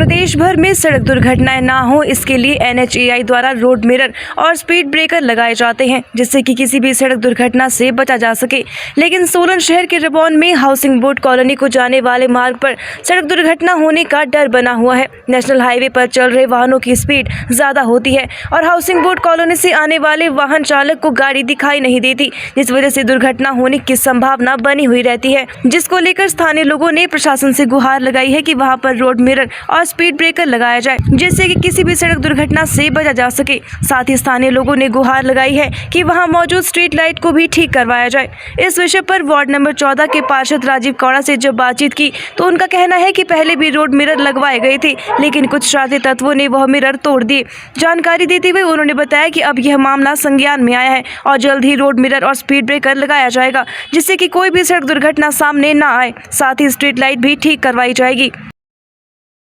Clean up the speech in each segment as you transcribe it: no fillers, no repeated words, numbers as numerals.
प्रदेश भर में सड़क दुर्घटनाएं ना हो, इसके लिए NHAI द्वारा रोड मिरर और स्पीड ब्रेकर लगाए जाते हैं, जिससे कि किसी भी सड़क दुर्घटना से बचा जा सके। लेकिन सोलन शहर के रिबॉन में हाउसिंग बोर्ड कॉलोनी को जाने वाले मार्ग पर सड़क दुर्घटना होने का डर बना हुआ है। नेशनल हाईवे पर चल रहे वाहनों की स्पीड ज्यादा होती है और हाउसिंग बोर्ड कॉलोनी से आने वाले वाहन चालक को गाड़ी दिखाई नहीं देती, जिस वजह से दुर्घटना होने की संभावना बनी हुई रहती है, जिसको लेकर स्थानीय लोगों ने प्रशासन से गुहार लगाई है कि वहां पर रोड मिरर और स्पीड ब्रेकर लगाया जाए, जिससे कि किसी भी सड़क दुर्घटना से बचा जा सके। साथ ही स्थानीय लोगों ने गुहार लगाई है कि वहां मौजूद स्ट्रीट लाइट को भी ठीक करवाया जाए। इस विषय पर वार्ड नंबर 14 के पार्षद राजीव कौड़ा से जब बातचीत की तो उनका कहना है कि पहले भी रोड मिरर लगवाए गए थे, लेकिन कुछ शरारती तत्वों ने वह मिरर तोड़ दिए। जानकारी देते हुए उन्होंने बताया कि अब यह मामला संज्ञान में आया है और जल्द ही रोड मिरर और स्पीड ब्रेकर लगाया जाएगा, जिससे कि कोई भी सड़क दुर्घटना सामने न आए। साथ ही स्ट्रीट लाइट भी ठीक करवाई जाएगी।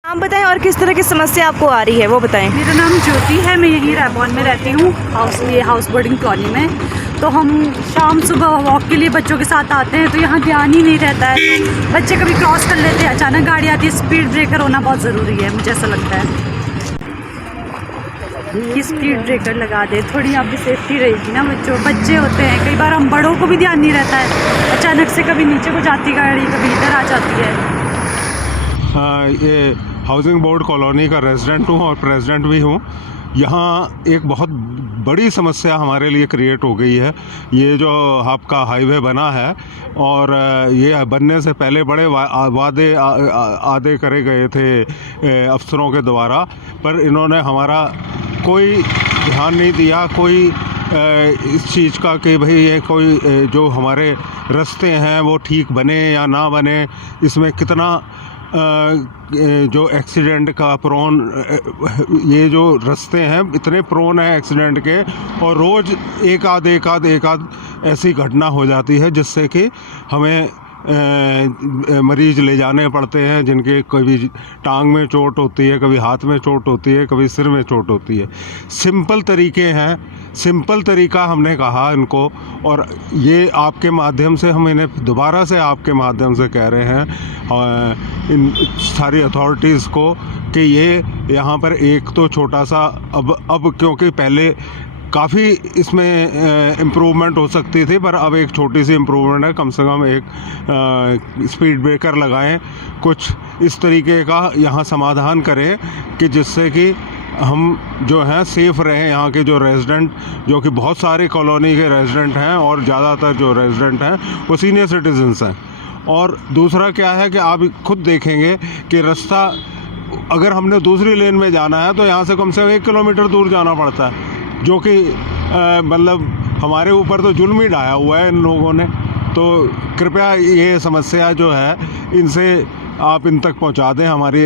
नाम बताएं और किस तरह की समस्या आपको आ रही है वो बताएं। मेरा नाम ज्योति है, मैं यहीं रिबॉन में रहती हूँ, हाउस बोर्डिंग कॉलोनी में। तो हम शाम सुबह वॉक के लिए बच्चों के साथ आते हैं तो यहाँ ध्यान ही नहीं रहता है, तो बच्चे कभी क्रॉस कर लेते हैं, अचानक गाड़ी आती है। स्पीड ब्रेकर होना बहुत ज़रूरी है, मुझे ऐसा लगता है कि स्पीड ब्रेकर लगा दे, थोड़ी यहाँ पे सेफ्टी रहेगी ना। बच्चे होते हैं, कई बार हम बड़ों को भी ध्यान नहीं रहता है, अचानक से कभी नीचे को जाती गाड़ी, कभी इधर आ जाती है। ये हाउसिंग बोर्ड कॉलोनी का रेजिडेंट हूँ और प्रेसिडेंट भी हूँ। यहाँ एक बहुत बड़ी समस्या हमारे लिए क्रिएट हो गई है। ये जो आपका हाईवे बना है और ये बनने से पहले बड़े वादे आदे करे गए थे अफसरों के द्वारा, पर इन्होंने हमारा कोई ध्यान नहीं दिया, कोई इस चीज़ का कि भाई ये कोई जो हमारे रास्ते हैं वो ठीक बने या ना बने, इसमें कितना जो एक्सीडेंट का प्रोन, ये जो रास्ते हैं इतने प्रोन हैं एक्सीडेंट के, और रोज़ एक आध ऐसी घटना हो जाती है जिससे कि हमें मरीज ले जाने पड़ते हैं, जिनके कभी टांग में चोट होती है, कभी हाथ में चोट होती है, कभी सिर में चोट होती है। सिंपल तरीके हैं, सिंपल तरीका हमने कहा इनको, और ये आपके माध्यम से हम इन्हें दोबारा से आपके माध्यम से कह रहे हैं इन सारी अथॉरिटीज़ को कि ये यहाँ पर एक तो छोटा सा अब क्योंकि पहले काफ़ी इसमें इम्प्रूवमेंट हो सकती थी, पर अब एक छोटी सी इम्प्रूवमेंट है, कम से कम एक स्पीड ब्रेकर लगाएं, कुछ इस तरीके का यहाँ समाधान करें कि जिससे कि हम जो हैं सेफ़ रहें। यहाँ के जो रेजिडेंट, जो कि बहुत सारे कॉलोनी के रेजिडेंट हैं और ज़्यादातर जो रेजिडेंट हैं वो सीनियर सिटीजन्स हैं। और दूसरा क्या है कि आप खुद देखेंगे कि रास्ता अगर हमने दूसरी लेन में जाना है तो यहाँ से कम 1 किलोमीटर दूर जाना पड़ता है, जो कि मतलब हमारे ऊपर तो जुल्म ही ढाया हुआ है इन लोगों ने। तो कृपया ये समस्या जो है इनसे आप इन तक पहुंचा दें, हमारी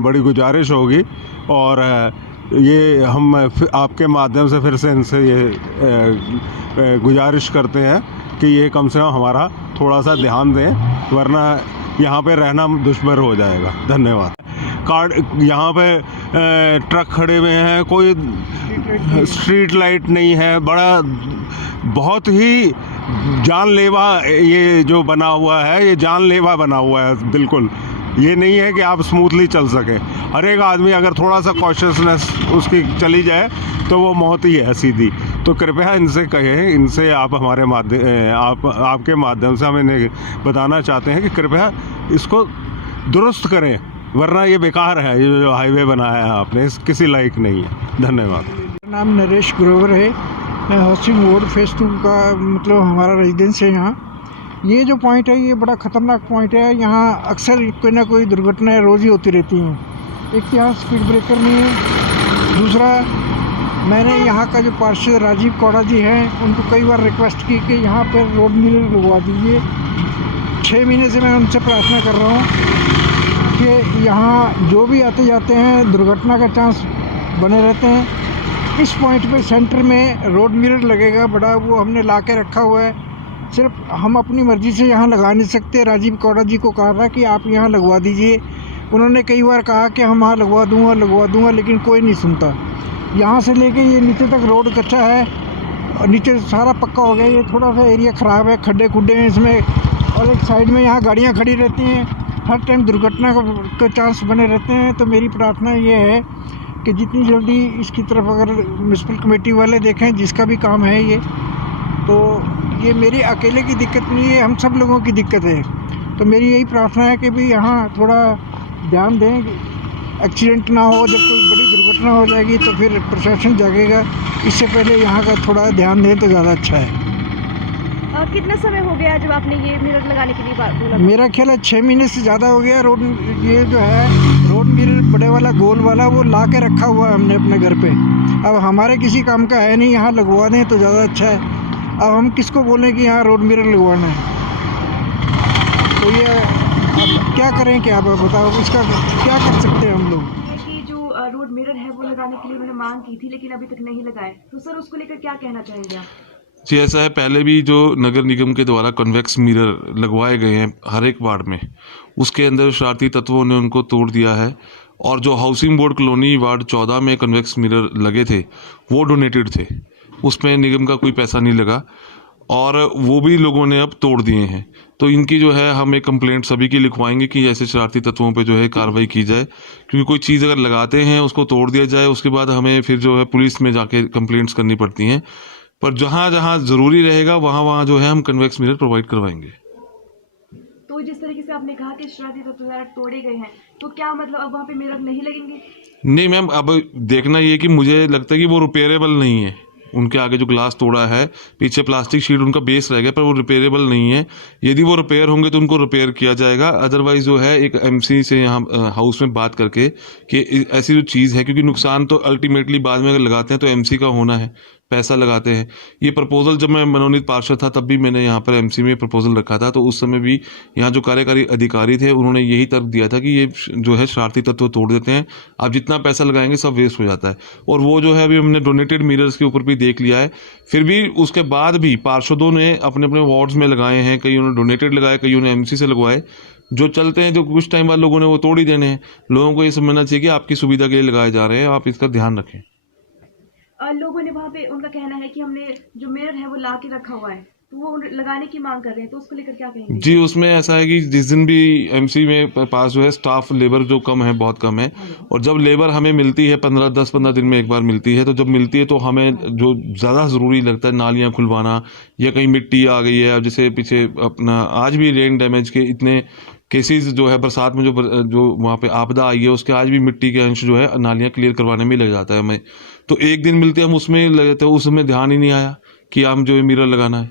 बड़ी गुजारिश होगी। और ये हम आपके माध्यम से फिर से इनसे ये गुजारिश करते हैं कि ये कम से कम हमारा थोड़ा सा ध्यान दें, वरना यहाँ पे रहना दुश्मन हो जाएगा। धन्यवाद। यहाँ पे ट्रक खड़े हुए हैं, कोई स्ट्रीट लाइट नहीं है, बहुत ही जानलेवा ये जो बना हुआ है, ये जानलेवा बना हुआ है। बिल्कुल ये नहीं है कि आप स्मूथली चल सके। हर एक आदमी अगर थोड़ा सा कॉशियसनेस उसकी चली जाए तो वो मौत ही है सीधी। तो कृपया इनसे कहें, इनसे आप हमारे आपके माध्यम से हम इन्हें बताना चाहते हैं कि कृपया इसको दुरुस्त करें, वरना ये बेकार है। ये जो हाईवे बनाया है आपने, इस किसी लायक नहीं है। धन्यवाद। मेरा नाम नरेश ग्रोवर है, मैं हाउसिंग बोर्ड फेज़ 2 का मतलब हमारा रेजिडेंस है यहाँ। ये जो पॉइंट है ये बड़ा ख़तरनाक पॉइंट है, यहाँ अक्सर कोई ना कोई दुर्घटनाएं रोज़ ही होती रहती हैं। एक तो यहाँ स्पीड ब्रेकर नहीं है, दूसरा मैंने यहाँ का जो पार्षद राजीव कौड़ा जी हैं उनको कई बार रिक्वेस्ट की कि यहाँ पर रोड मिरर लगवा दीजिए। 6 महीने से मैं उनसे प्रार्थना कर रहा हूँ कि यहाँ जो भी आते जाते हैं दुर्घटना का चांस बने रहते हैं। इस पॉइंट पे सेंटर में रोड मिरर लगेगा बड़ा, वो हमने ला के रखा हुआ है। सिर्फ हम अपनी मर्ज़ी से यहाँ लगा नहीं सकते। राजीव कौड़ा जी को कहा था कि आप यहाँ लगवा दीजिए, उन्होंने कई बार कहा कि हम यहाँ लगवा दूँगा, लेकिन कोई नहीं सुनता। यहाँ से लेके ये नीचे तक रोड कच्चा है और नीचे सारा पक्का हो गया। ये थोड़ा सा एरिया ख़राब है, खड्डे खुड्डे हैं इसमें, और एक साइड में यहाँ गाड़ियाँ खड़ी रहती हैं। हर टाइम दुर्घटना का चांस बने रहते हैं। तो मेरी प्रार्थना ये है कि जितनी जल्दी इसकी तरफ अगर म्यूनसिपल कमेटी वाले देखें, जिसका भी काम है ये, तो ये मेरी अकेले की दिक्कत नहीं है, हम सब लोगों की दिक्कत है। तो मेरी यही प्रार्थना है कि भाई यहाँ थोड़ा ध्यान दें, एक्सीडेंट ना हो। जब कोई बड़ी दुर्घटना हो जाएगी तो फिर प्रशासन जागेगा, इससे पहले यहाँ का थोड़ा ध्यान दें तो ज़्यादा अच्छा है। कितना समय हो गया जब आपने ये मिरर लगाने के लिए बोला? मेरा ख्याल है 6 महीने से ज़्यादा हो गया। रोड ये जो है रोड मिरर बड़े वाला गोल वाला वो ला के रखा हुआ है हमने अपने घर पे। अब हमारे किसी काम का है नहीं, यहाँ लगवा दें तो ज़्यादा अच्छा है। अब हम किसको बोलें कि यहाँ रोड मिरर लगवाना है? तो ये अब क्या करें, क्या आप बताओ, इसका क्या कर सकते हैं हम लोग? कि जो रोड मिरर है वो लगाने के लिए मैंने मांग की थी, लेकिन अभी तक नहीं लगाए। तो सर उसको लेकर क्या कहना चाहेंगे आप? जी ऐसा है, पहले भी जो नगर निगम के द्वारा कन्वेक्स मिरर लगवाए गए हैं हर एक वार्ड में, उसके अंदर शरारती तत्वों ने उनको तोड़ दिया है। और जो हाउसिंग बोर्ड कॉलोनी वार्ड 14 में कन्वेक्स मिरर लगे थे वो डोनेटेड थे, उसमें निगम का कोई पैसा नहीं लगा और वो भी लोगों ने अब तोड़ दिए हैं। तो इनकी जो है हम एक कंप्लेंट सभी की लिखवाएंगे कि ऐसे शरारती तत्वों पे जो है कार्रवाई की जाए, क्योंकि कोई चीज़ अगर लगाते हैं उसको तोड़ दिया जाए, उसके बाद हमें फिर जो है पुलिस में जाके कंप्लेंट्स करनी पड़ती हैं। पर जहाँ जहाँ ज़रूरी रहेगा वहाँ वहाँ जो है हम कन्वेक्स मिरर प्रोवाइड करवाएंगे। तो जिस तरीके से आपने कहा कि शरारती तत्व द्वारा तोड़े गए हैं, तो क्या मतलब अब वहाँ पे मिरर नहीं लगेंगे? नहीं मैम, अब देखना ये कि मुझे लगता है कि वो रिपेयरेबल नहीं है। उनके आगे जो ग्लास तोड़ा है, पीछे प्लास्टिक शीट उनका बेस रह गया, पर वो रिपेयरेबल नहीं है। यदि वो रिपेयर होंगे तो उनको रिपेयर किया जाएगा, अदरवाइज जो है एक एमसी से यहाँ हाउस में बात करके कि ऐसी जो चीज़ है, क्योंकि नुकसान तो अल्टीमेटली बाद में अगर लगाते हैं तो एमसी का होना है, पैसा लगाते हैं। ये प्रपोजल जब मैं मनोनीत पार्षद था तब भी मैंने यहाँ पर एमसी में प्रपोजल रखा था, तो उस समय भी यहाँ जो कार्यकारी अधिकारी थे उन्होंने यही तर्क दिया था कि ये जो है शरारती तत्व तोड़ देते हैं, आप जितना पैसा लगाएंगे सब वेस्ट हो जाता है। और वो जो है अभी हमने डोनेटेड मिरर्स के ऊपर भी देख लिया है, फिर भी उसके बाद भी पार्षदों ने अपने अपने वार्ड्स में लगाए हैं, कईयों ने डोनेटेड लगाए, कईयों ने एमसी से लगवाए। जो चलते हैं, जो कुछ टाइम बाद लोगों ने वो तोड़ ही देने हैं। लोगों को ये समझना चाहिए कि आपकी सुविधा के लिए लगाए जा रहे हैं, आप इसका ध्यान रखें। लोगों ने वहाँ पे उनका कहना है कि हमने जो मिरर है वो ला के रखा हुआ है, तो वो लगाने की मांग कर रहे हैं, तो उसको लेकर क्या कहेंगे? जी उसमें ऐसा है कि जिस दिन भी एमसी में पास जो है स्टाफ लेबर जो कम है, बहुत कम है, और जब लेबर हमें मिलती है 10-15 दिन में एक बार मिलती है, तो जब मिलती है तो हमें जो ज़्यादा ज़रूरी लगता है नालियाँ खुलवाना या कहीं मिट्टी आ गई है, जैसे पीछे अपना आज भी रेन डैमेज के इतने केसेस जो है, बरसात में जो वहाँ पे आपदा आई है उसके आज भी मिट्टी के अंश जो है नालियाँ क्लियर करवाने में लग जाता है हमें। तो एक दिन मिलते हम उसमें लगे थे, उसमें ध्यान ही नहीं आया कि हम जो है मिरर लगाना है।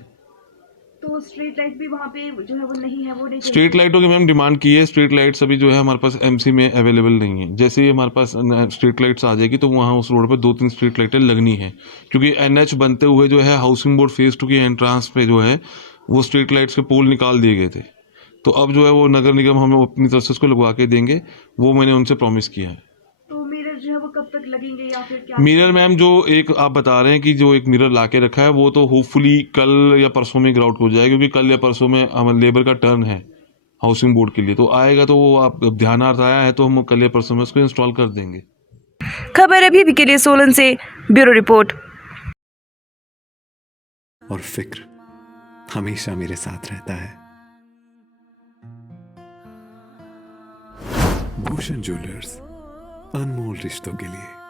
तो स्ट्रीट लाइट भी वहाँ पे जो है वो नहीं है, वो नहीं स्ट्रीट लाइटों की मैम डिमांड की है, स्ट्रीट लाइट्स अभी जो है हमारे पास एमसी में अवेलेबल नहीं है। जैसे ही हमारे पास स्ट्रीट लाइट्स आ जाएगी तो वहाँ उस रोड पर 2-3 स्ट्रीट लाइटें लगनी है, क्योंकि एनएच बनते हुए जो है हाउसिंग बोर्ड फेज 2 की एंट्रांस पे जो है वो स्ट्रीट लाइट्स के पोल निकाल दिए गए थे। तो अब जो है वो नगर निगम हमें अपनी तरफ से उसको लगवा के देंगे, वो मैंने उनसे प्रॉमिस किया है। तो मिरर जो है वो कब तक लगेंगे या फिर क्या? मिरर मैम जो एक आप बता रहे हैं कि जो एक मिरर ला के रखा है वो तो होपफुली कल या परसों में ग्राउंड हो जाएगा, क्योंकि कल या परसों में हमारे लेबर का टर्न है हाउसिंग बोर्ड के लिए, तो आएगा तो वो आप ध्यानार्थ आया है तो हम कल या परसों में उसको इंस्टॉल कर देंगे। खबर अभी भी के लिए सोलन से ब्यूरो रिपोर्ट। और फिक्र हमेशा मेरे साथ रहता है। भूषण ज्वेलर्स, अनमोल रिश्तों के लिए।